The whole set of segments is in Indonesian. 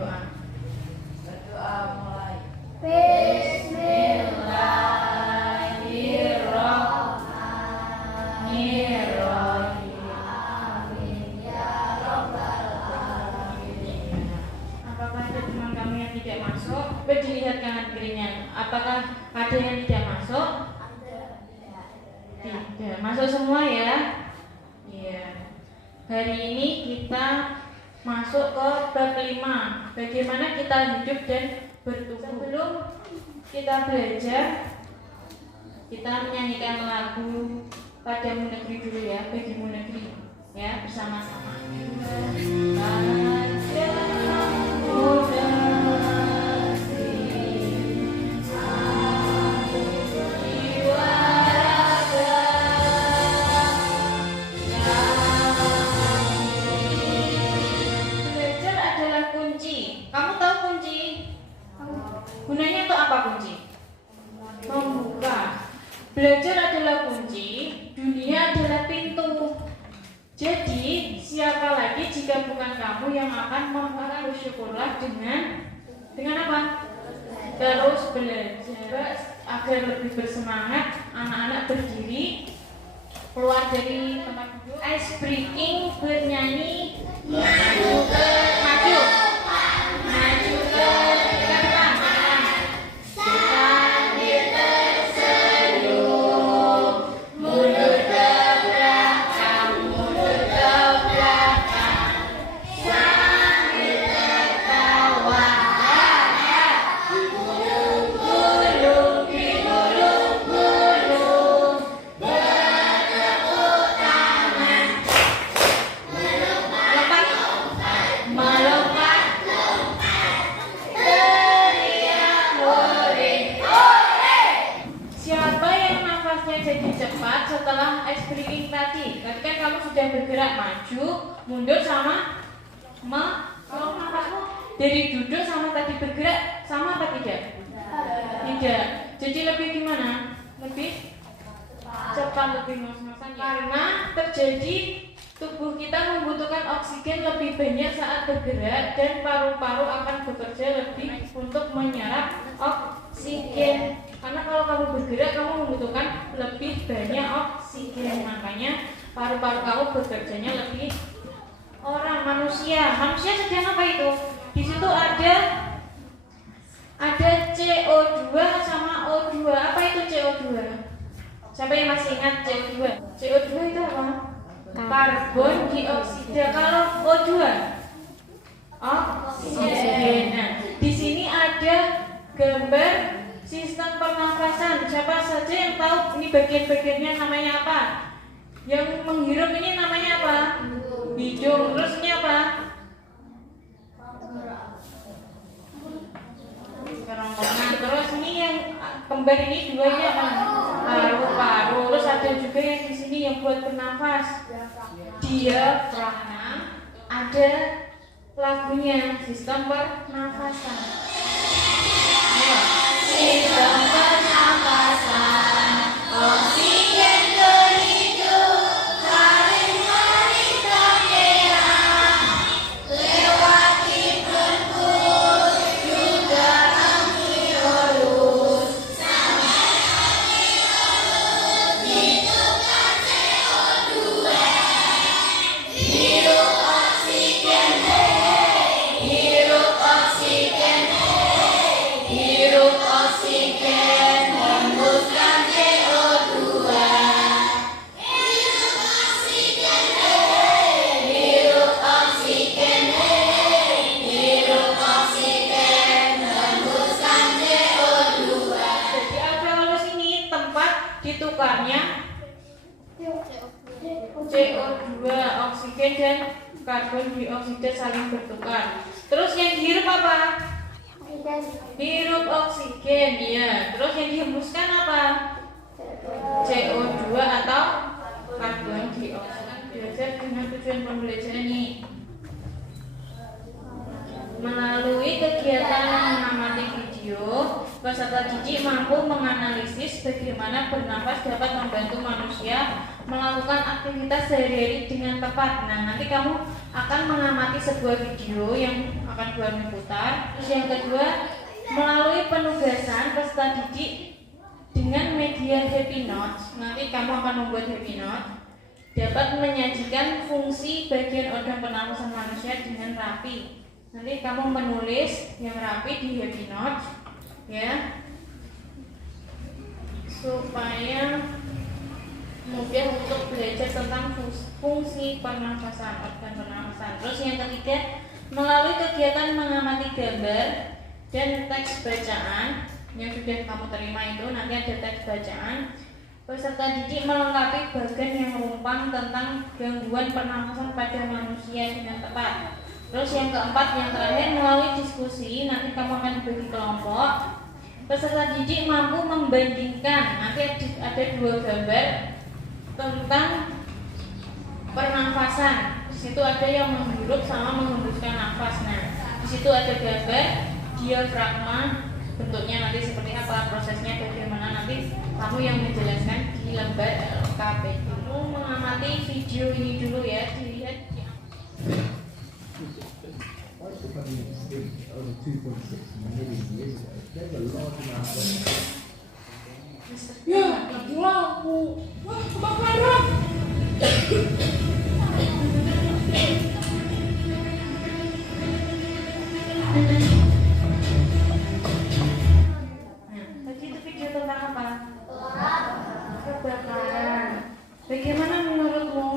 berdoa. Berdoa mulai. Bismillahirrahmanirrahim. Amin ya rabbal alamin. Apakah ada teman kami yang tidak masuk? Dilihat kanan kirinya. Apakah ada yang tidak masuk? Tidak. Masuk semua ya? Iya. Hari ini kita masuk ke bab 5. Bagaimana kita hidup dan bertumbuh. Sebelum kita belajar, kita menyanyikan lagu Padamu Negeri dulu ya, Bagimu Negeri ya, bersama-sama. Padamu negeri, aku jiwa raga. Belajar adalah kunci. Kamu tahu kunci? Gunanya untuk apa kunci? Membuka. Belajar adalah kunci, dunia adalah pintu. Jadi, siapa lagi jika bukan kamu yang akan membuka? Bersyukurlah dengan apa? Terus belajar agar lebih bersemangat. Anak-anak berdiri, keluar dari tempat duduk. Ice breaking bernyanyi maju ke maju ke depan. Sambil tersenyum, mundur ke belakang, sambil tertawa. Gulung-gulung di gulung-gulung, bertepuk tangan, melompat, teriak hore. Siapa yang nafasnya jadi cepat setelah ice breaking tadi? Tadi kan kamu sudah bergerak maju, mundur sama kalau nafasmu dari duduk sama tadi bergerak sama apa tidak? Tidak. Jadi lebih gimana? Lebih cepat, lebih ngos-ngosan ya? Karena terjadi tubuh kita membutuhkan oksigen lebih banyak saat bergerak dan paru-paru akan bekerja lebih untuk menyerap oksigen. Karena kalau kamu bergerak kamu membutuhkan lebih banyak oksigen, makanya paru-paru kamu bekerjanya lebih. Orang manusia sedang apa itu? Di situ ada CO2 sama O2. Apa itu CO2? Siapa yang masih ingat CO2? CO2 itu apa? Karbon dioksida. Kalau O2? Oksigen. Nah, di sini ada gambar sistem pernafasan. Siapa saja yang tahu ini bagian-bagiannya namanya apa? Yang menghirup ini namanya apa? Hidung. Terus ini apa? Kerongkongan. Terus ini yang kembar ini dua ini apa? Paru-paru. Terus ada juga yang di sini yang buat bernafas. Diafragma. Ada lagunya sistem pernafasan. Sistem pernafasan, oksigen ke hidung, hari-hari tergerak, lewati bengkul, juga alveolus, hidupkan CO2, hirup oksigen, hirup oksigen, hirup oksigen, hembuskan CO2. Hirup oksigen, hirup oksigen, hirup oksigen, hembuskan CO2. Jadi alveolus ini tempat ditukarnya CO2, oksigen dan karbon dioksida saling bertukar. Terus yang dihirup apa? Hirup oksigen, ya. Terus yang dihembuskan apa? CO2 atau karbon dioksida. Belajar dengan tujuan pembelajaran ini. Melalui kegiatan mengamati video, peserta didik mampu menganalisis bagaimana bernafas dapat membantu manusia melakukan aktivitas sehari-hari dengan tepat. Nah, nanti kamu akan mengamati sebuah video yang akan kami putar. Terus yang kedua, melalui penugasan peserta didik dengan media Happy Notes. Nanti kamu akan membuat Happy Note dapat menyajikan fungsi bagian organ pernafasan manusia dengan rapi. Nanti kamu menulis yang rapi di Happy Notes, ya, supaya mudah untuk belajar tentang fungsi pernafasan, organ pernafasan. Terus yang ketiga, melalui kegiatan mengamati gambar dan teks bacaan yang sudah kamu terima itu, nanti ada teks bacaan. Peserta didik melengkapi bagian yang rumpang tentang gangguan pernafasan pada manusia dengan tepat. Terus yang keempat, yang terakhir, melalui diskusi, nanti kamu akan dibagi kelompok. Peserta didik mampu membandingkan, nanti ada 2 gambar tentang pernafasan. Di situ ada yang menghirup sama menghembuskan nafas. Nah, di situ ada gambar diafragma, bentuknya nanti seperti apa, prosesnya bagaimana, nanti kamu yang menjelaskan di lembar LKP. Kamu mengamati video ini dulu ya, dilihat. Ya, lagi lampu. Wah, kebakaran. Tadi itu video tentang apa? Kebakaran. Bagaimana menurutmu?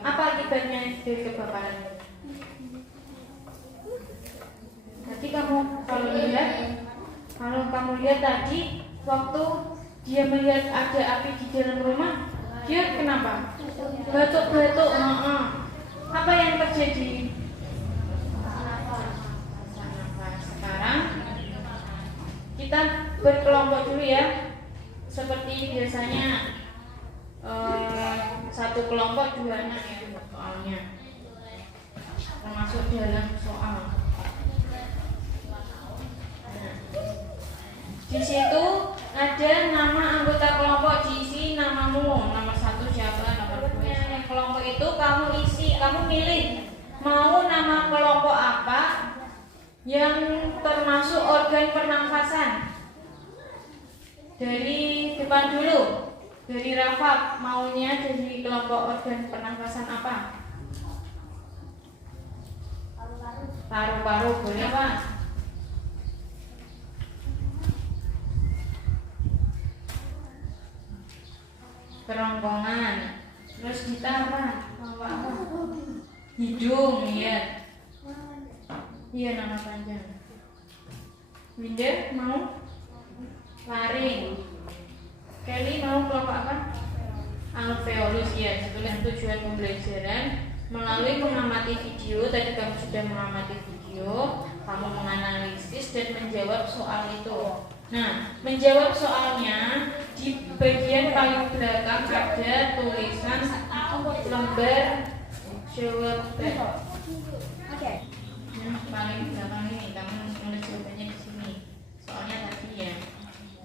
Apa akibatnya dari kebakaran? Tadi kalau kamu lihat tadi waktu dia melihat ada api di dalam rumah, dia kenapa? Batuk-batuk. Apa yang terjadi? Sekarang kita berkelompok dulu ya. Seperti biasanya satu kelompok 2 anak ya soalnya, termasuk dalam soal. Di situ ada nama anggota kelompok, diisi namamu, nomor 1 siapa, nomor 2. Yang kelompok itu kamu isi, kamu milih mau nama kelompok apa yang termasuk organ pernafasan. Dari depan dulu, dari Rafa, maunya dari kelompok organ pernafasan apa? Paru-paru, boleh Pak? Kerongkongan. Terus kita apa? Hidung, ya. Iya, nama panjang. Winda mau? Laring. Kelly mau kelompok apa? Alveolus, ya. Setelah tujuan pembelajaran melalui mengamati video. Tadi kamu sudah mengamati video, kamu menganalisis dan menjawab soal itu. Nah, menjawab soalnya di bagian paling belakang ada tulisan lembar jawaban. Oke. Yang paling belakang ini kamu nulis jawabannya di sini. Soalnya tadi ya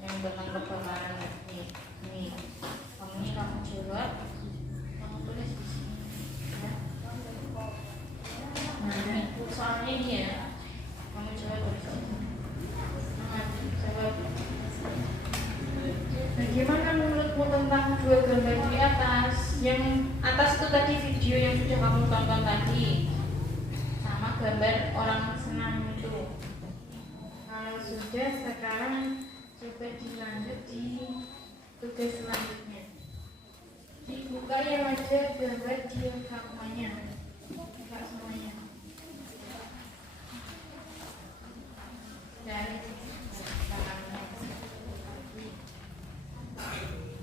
yang tentang kebakaran tadi. Nih, kamu jawab, kamu tulis di sini. Ya. Nah, ini soalnya ini ya, kamu jawab tulis di sini. Bagaimana menurutmu tentang 2 gambar di atas? Yang atas itu tadi video yang sudah kamu tonton tadi, sama gambar orang senam itu. Kalau sudah, sekarang coba dilanjut di tugas selanjutnya. Dibuka yang ada gambar diafragmanya. Buka semuanya. Dari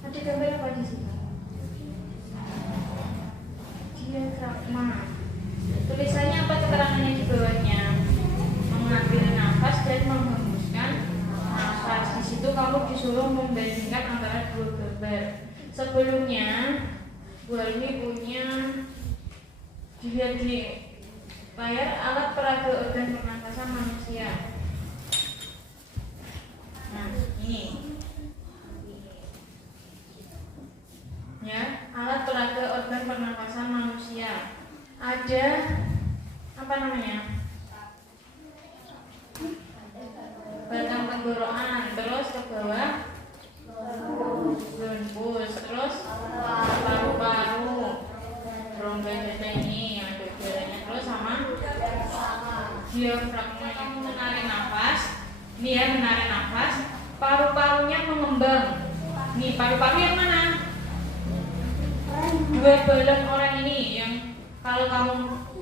ada gambar apa di sini? Diafragma. Tulisannya apa, keterangannya di bawahnya? Mengambil nafas dan menghembuskan nafas. Di situ kamu disuruh membandingkan antara 2 gambar. Sebelumnya, Bu ini punya, dilihat di layar, alat peraga organ pernafasan manusia. Nah, ini. Ya. alat peraga organ pernapasan manusia. Ada apa namanya? Batang tenggorokan, terus ke bawah bronkus, terus paru-paru, rongga dada ini yang ada udaranya, terus sama diafragma yang menarik nafas. Ini ya, menarik nafas. Paru-parunya mengembang. Nih, paru-paru yang mana? Dua balon orang ini yang kalau kamu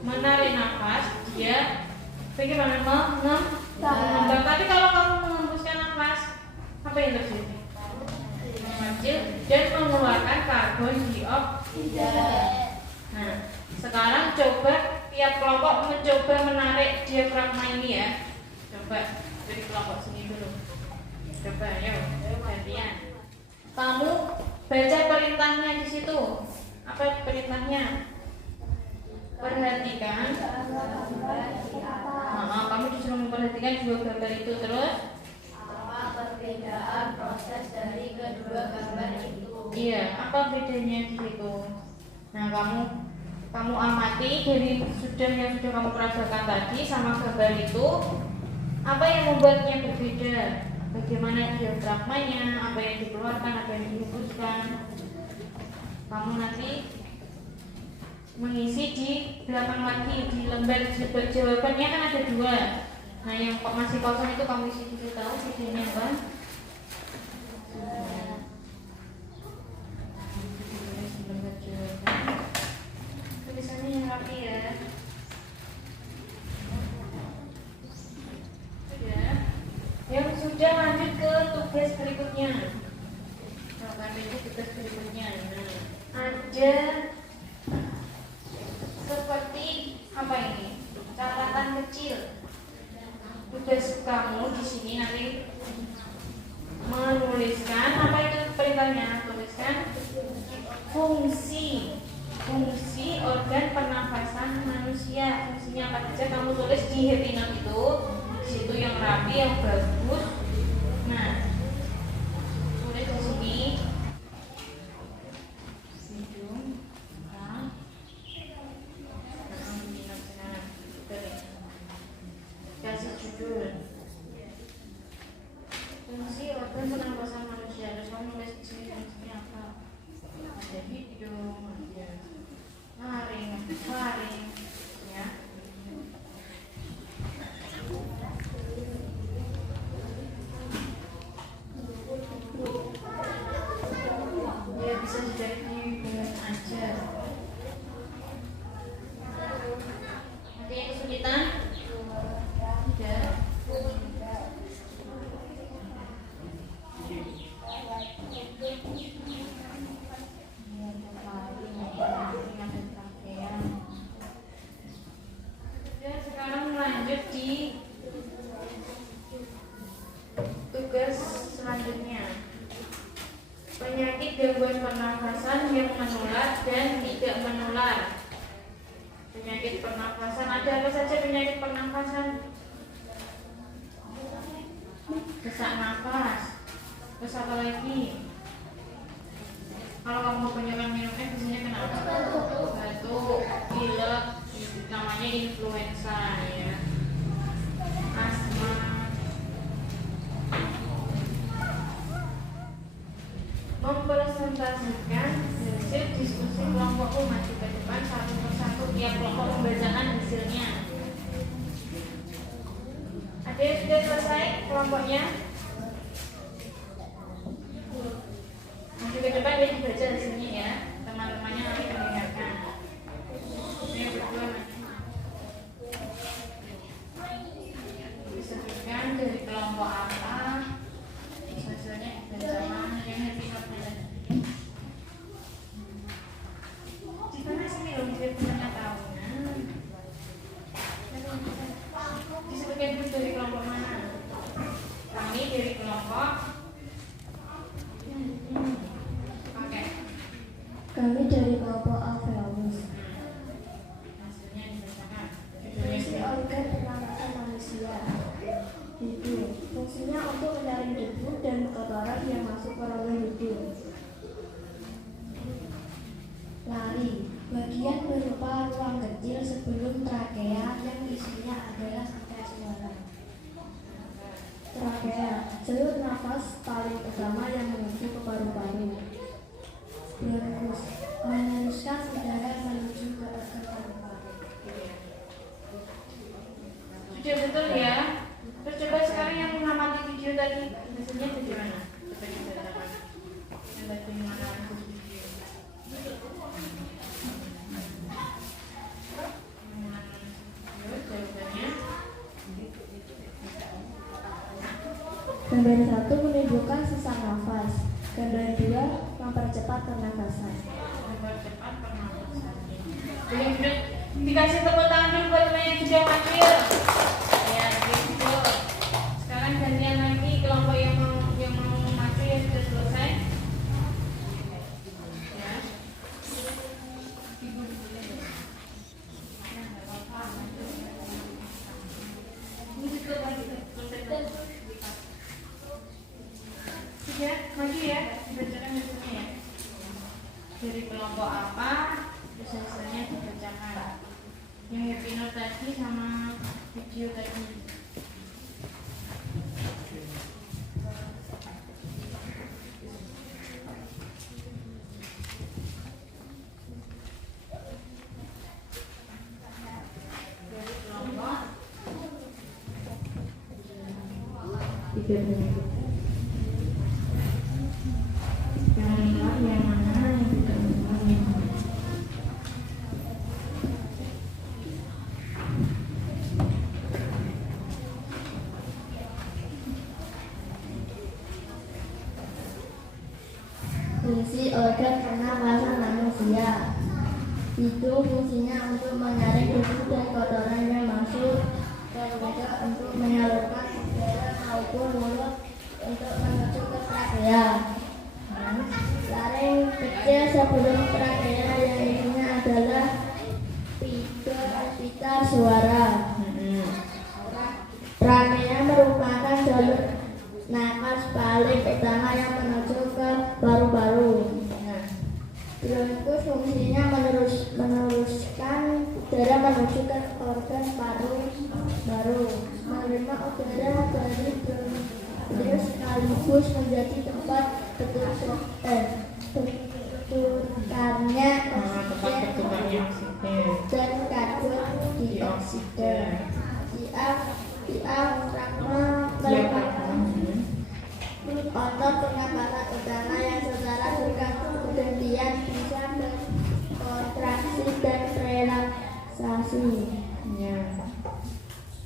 menarik nafas, dia bagaimana mengembang. Tapi kalau kamu mengembuskan nafas, apa yang terjadi? Mengecil dan mengeluarkan karbon dioksida. Nah, sekarang coba tiap kelompok mencoba menarik diafragma ini ya. Coba dari kelompok sini dulu. Coba, yuk gantian. Kamu baca perintahnya di situ. Apa perintahnya? Perhatikan. Kamu disuruh memperhatikan dua gambar itu, terus Apa perbedaan proses dari kedua gambar itu? iya, apa bedanya di situ? Nah, kamu amati dari yang sudah kamu peragakan tadi sama gambar itu, apa yang membuatnya berbeda? Bagaimana diafragmanya, apa yang dikeluarkan, apa yang dihembuskan. Kamu nanti mengisi di belakang lagi di lembar jawabannya kan ada dua. Nah, yang masih kosong itu kamu isi di situ, tahu bedanya apa? Tulisannya yang rapi ya. Sudah. Yang sudah lanjut ke tugas berikutnya. Tugas berikutnya. Nah, ada seperti apa ini? Catatan kecil. Tugas kamu di sini nanti menuliskan apa itu perintahnya? Tuliskan fungsi organ pernafasan manusia. Fungsinya apa saja kamu tulis di happy note itu. Di situ yang rapi, yang bagus. Nah, tulis di sini. Kasih judul fungsi organ pernapasan manusia. Terus kamu tulis di sini fungsinya apa? Ada hidung, ada laring, ya. Ya bisa dicari di Google aja. Nanti yang kesulitan? Tidak. Sekarang lanjut di tugas selanjutnya. Penyakit gangguan pernafasan yang menular dan tidak menular. Penyakit pernafasan, ada apa saja penyakit pernafasan? Sesak nafas. Terus apa lagi? Kalau kamu kebanyakan minum biasanya kenapa? Batuk, pilek, namanya influenza ya. Asma. Mempresentasikan hasil diskusi kelompokku maju ke depan satu persatu, tiap kelompok membacakan hasilnya. Ada yang sudah selesai kelompoknya? Maju ke depan dia dibaca hasilnya ya. Teman-temannya nanti mendengarkan. Ini berdua nanti. Disebutkan dari kelompok apa hasilnya dan sama yang happy note tadi. Di mana sini loh dia punya tahunan. Disebutkan dulu dari kelompok mana. Kami betul ya. Terus coba sekarang yang mengamati video tadi, hasilnya bagaimana? Coba diceritakan. Yang tadi mengamati video. Jawabannya. Gambar 1 menunjukkan sesak nafas. Gambar 2 mempercepat pernafasan. Mempercepat pernafasan. Boleh dikasih tepuk tangan dulu buat teman yang sudah maju ya. Ya, gitu. Sekarang gantian lagi kelompok yang mau maju ya sudah selesai. Ya. Ini juga lagi ya, maju ya, dibacakan hasilnya ya. Dari kelompok apa, terus hasilnya dibacakan. Yang happy note tadi sama video tadi. Dari kelompok 3 menit. Yang benar yang mana, yang tidak benar yang mana. Fungsi organ pernapasan manusia. Hidung fungsinya untuk menyaring debu dan kotoran yang masuk, dan juga untuk menyalurkan udara maupun mulut untuk menuju ke trakea. Laring kecil sebelum trakea yang isinya adalah pita suara. Trakea merupakan jalur nafas paling utama yang menuju ke paru-paru. Bronkus fungsinya meneruskan udara menuju ke organ paru-paru, menerima udara dari bronkus sekaligus menjadi tempat bertukarnya oksigen dan karbon dioksida. Diafragma merupakan otot pernapasan utama yang secara bergantian bisa berkontraksi dan relaksasi. Ya.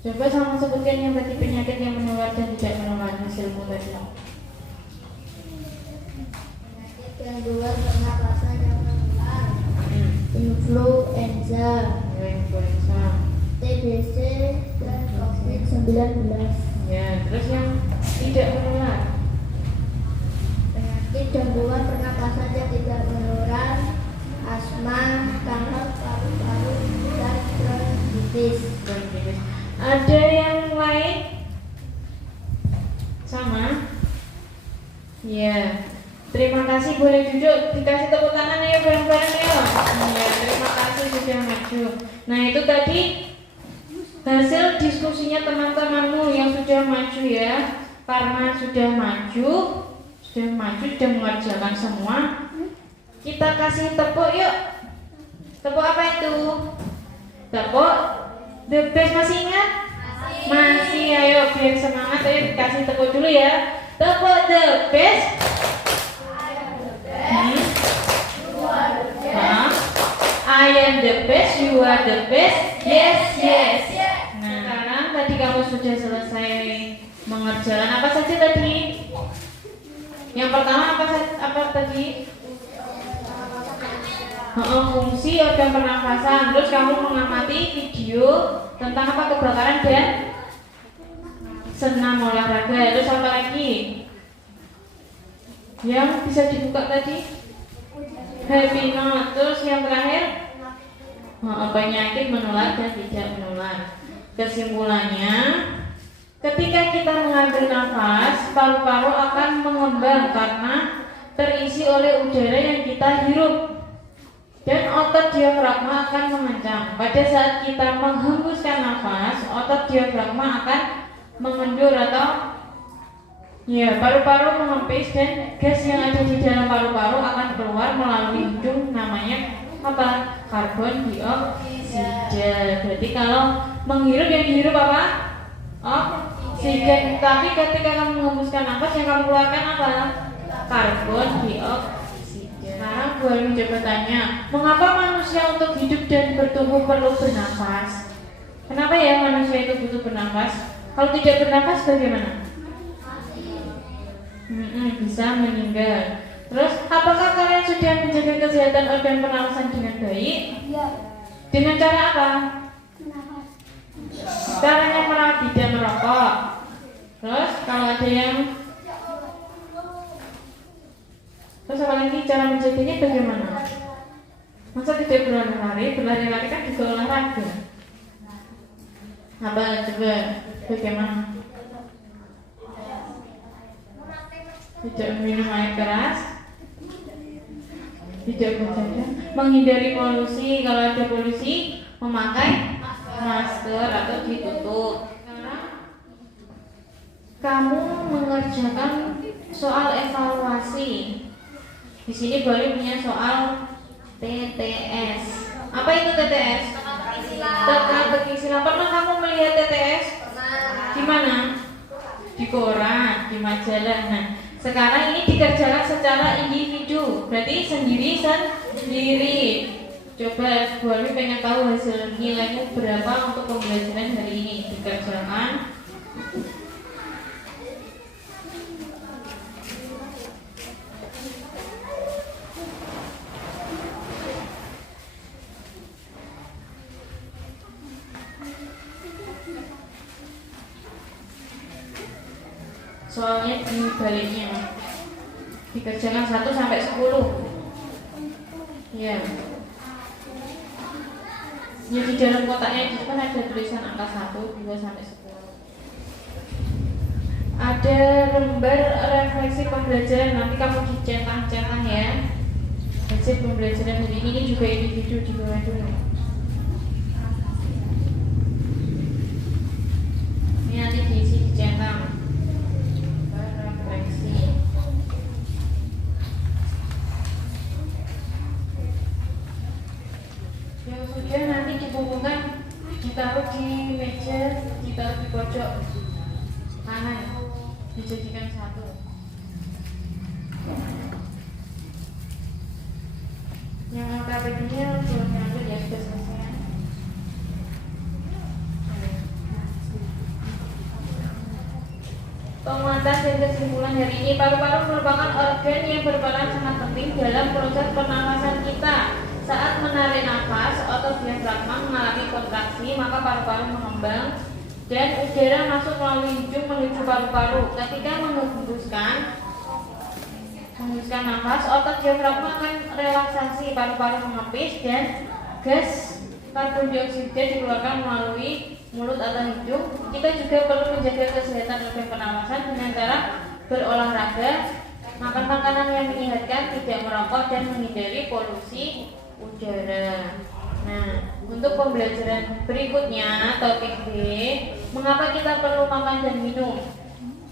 Coba sama sebutkan yang tadi penyakit yang menular dan tidak menular hasilmu tadi. Penyakit gangguan pernapasan yang menular, influenza, Influenza. TBC, dan COVID-19. Ya, terus yang tidak menular. Penyakit gangguan pernapasan yang tidak menular, asma, kanker paru-paru, dan bronkitis. Ada yang lain? Sama? Ya. Terima kasih, boleh duduk, dikasih tepuk tangan ya bareng-bareng ya. Ya, terima kasih sudah maju. Nah, itu tadi hasil diskusinya teman-temanmu yang sudah maju ya. Karena sudah maju, sudah mengerjakan semua. Kita kasih tepuk yuk. Tepuk apa itu? Tepuk the best, masih ingat? Masih, ayo biar semangat, ayo dikasih tepuk dulu ya. Tepuk the best. I am the best, you are the best. Yes, yes. Nah, sekarang tadi kamu sudah selesai mengerjakan apa saja tadi? Yang pertama apa tadi? Fungsi organ pernafasan. Terus kamu mengamati video tentang apa, kebakaran dan senam olahraga. Terus apa lagi? Yang bisa dibuka tadi? Happy note. Terus yang terakhir, penyakit menular dan tidak menular. Kesimpulannya, ketika kita mengambil nafas, paru-paru akan mengembang karena terisi oleh udara yang kita hirup, dan otot diafragma akan mengencang. Pada saat kita menghembuskan nafas, otot diafragma akan mengendur atau paru-paru mengempis, dan gas yang ada di dalam paru-paru akan keluar melalui hidung, namanya apa? Karbon dioksida. Berarti kalau menghirup, yang dihirup apa? Oh, oksigen. Tapi ketika kamu menghembuskan nafas yang kamu keluarkan apa? Karbon dioksida. Sekarang Bu Alwi coba tanya, mengapa manusia untuk hidup dan bertumbuh perlu bernafas? Kenapa ya manusia itu butuh bernafas? Kalau tidak bernafas bagaimana? Bisa meninggal. Terus, apakah kalian sudah menjaga kesehatan organ pernafasan dengan baik? Iya. Dengan cara apa? Nafas. Caranya tidak merokok. Terus, kalau ada yang terus apa lagi cara menjaganya bagaimana? Masa tidak berlari-lari? Berlari-lari kan juga olahraga. Apa coba bagaimana? Tidak minum air keras, tidak berjalan, menghindari polusi. Kalau ada polusi, memakai masker atau ditutup. Sekarang kamu mengerjakan soal evaluasi. Di sini boleh punya soal TTS. Apa itu TTS? Teka-teki silang. Pernah kamu melihat TTS? Di mana? Di koran, di majalah. Nah, sekarang ini dikerjakan secara individu, berarti sendiri. Coba Bu Alwi pengen tahu hasil nilaimu berapa untuk pembelajaran hari ini. Dikerjakan. Soalnya di baliknya dikerjakan 1 sampai 10. Ya. Ya di dalam kotaknya itu kan ada tulisan angka 1, 2 sampai 10. Ada lembar refleksi pembelajaran, nanti kamu dicentang-centang ya. Hasil pembelajaran hari ini juga individu di bawah dulu. Ini nanti diisi dicentang. Yang sudah nanti dikumpulkan, ditaruh di meja, ditaruh di pojok kanan, dijadikan satu. Yang LKPD-nya belum diambil ya, sudah selesai. Penguatan dan kesimpulan hari ini, paru-paru merupakan organ yang berperan sangat penting dalam proses pernafasan kita. Saat menarik nafas, otot diafragma mengalami kontraksi, maka paru-paru mengembang dan udara masuk melalui hidung menuju paru-paru. Ketika menghembuskan nafas, otot diafragma akan relaksasi, paru-paru mengepis dan gas karbon dioksida dikeluarkan melalui mulut atau hidung. Kita juga perlu menjaga kesehatan organ pernafasan dengan cara berolahraga, makan makanan yang menyehatkan, tidak merokok, dan menghindari polusi udara. Nah, untuk pembelajaran berikutnya, topik B, mengapa kita perlu makan dan minum?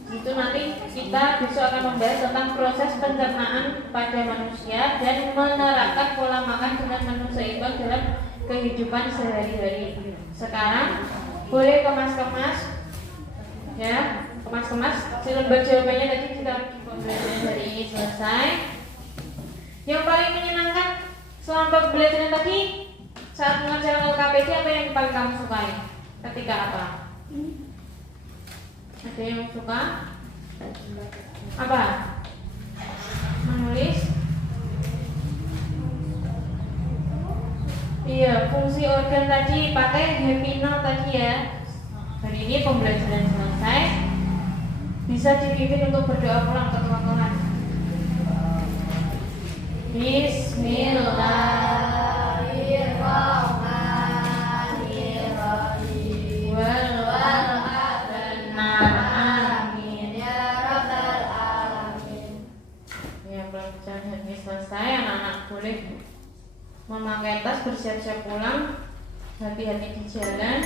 Itu nanti kita besok akan membahas tentang proses pencernaan pada manusia dan menerapkan pola makan dengan menu seimbang dalam kehidupan sehari-hari. Sekarang boleh kemas-kemas, ya, kemas-kemas. Si lembar jawabannya tadi kita pembelajaran hari ini selesai. Yang paling menyenangkan selama pembelajaran tadi saat mengerjakan LKPD, apa yang paling kamu sukai? Ketika apa? Ada yang suka? Apa? Menulis? Iya, fungsi organ tadi pakai happy note tadi ya. Hari ini pembelajaran selesai. Bisa dipimpin untuk berdoa pulang ke kelas. Bismillahirrahmanirrahim. Amin ya rabbal alamin. Ya, pelajaran hari ini selesai. Anak-anak boleh memakai tas, bersiap-siap pulang. Hati-hati di jalan.